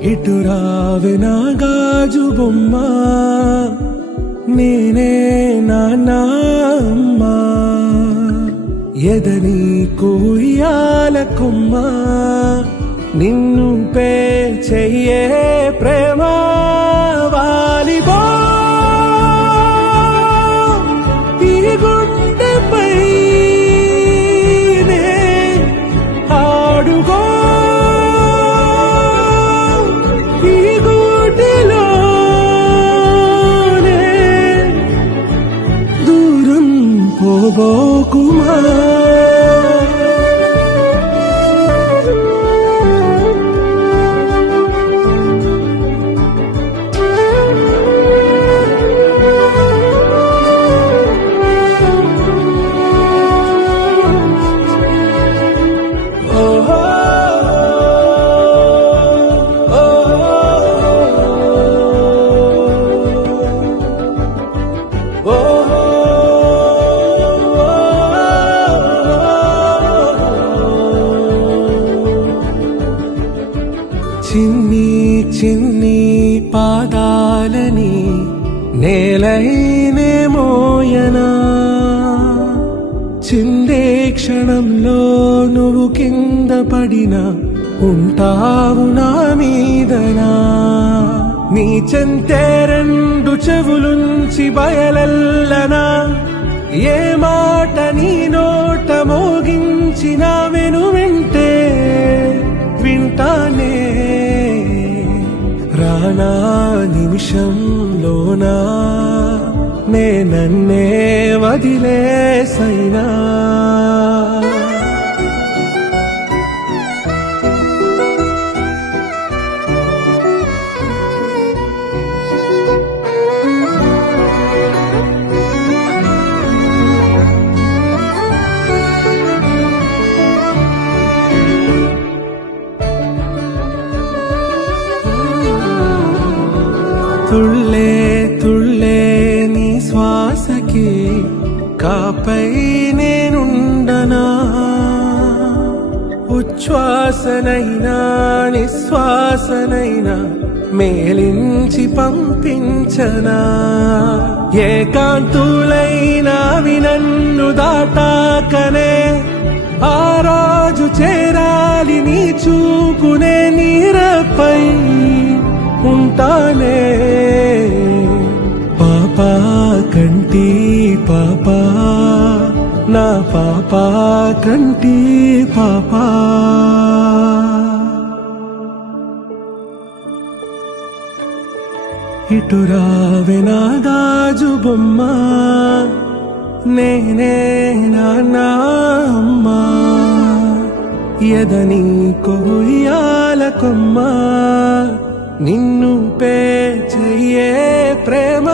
ఇటు రావే నా గాజు బొమ్మ, నేనే నాన్న అమ్మ. ఎదని కుయ్యాల కొమ్మ, నిన్ను పే చెయ్యే ప్రేమ వాలిబో. ఈ గుండెపై నే ఆడుగో, ఈ గుడిలోనే దూరం పోబోకుమా. చిన్ని చిన్ని పాదాలని నేలైనే మోయనా, చిందే క్షణంలో నువ్వు కింద పడినా ఉంటావు నా మీదనా. నీ చెంతే రెండు చెవులుంచి బయలెల్లనా, ఏ మాట నీ నోట మోగించిన వెను వింటే వింటానే. రానా నిమిషంలోనా నే నన్నే వదిలేసైనా. తుళ్ళే తుళ్ళే నీ శ్వాసకి కాపై నేనుండనా, ఉచ్ఛ్వాసనైనా నిశ్వాసనైనా మేలించి పంపించనా. ఏకాంతులైనా నన్ను దాటాకనే ఆ రోజు చేరాలి నీ చూపునే నీరపై ఉంటానే. పాపా కంటి పాపా, నా పాపా కంటి పాపా. ఇటు రావే నా గాజు బొమ్మ, నేనే నాన్న అమ్మ. ఎదని కొయ్యాల కొమ్మ, నిన్ను పే చెయ్యే ప్రేమ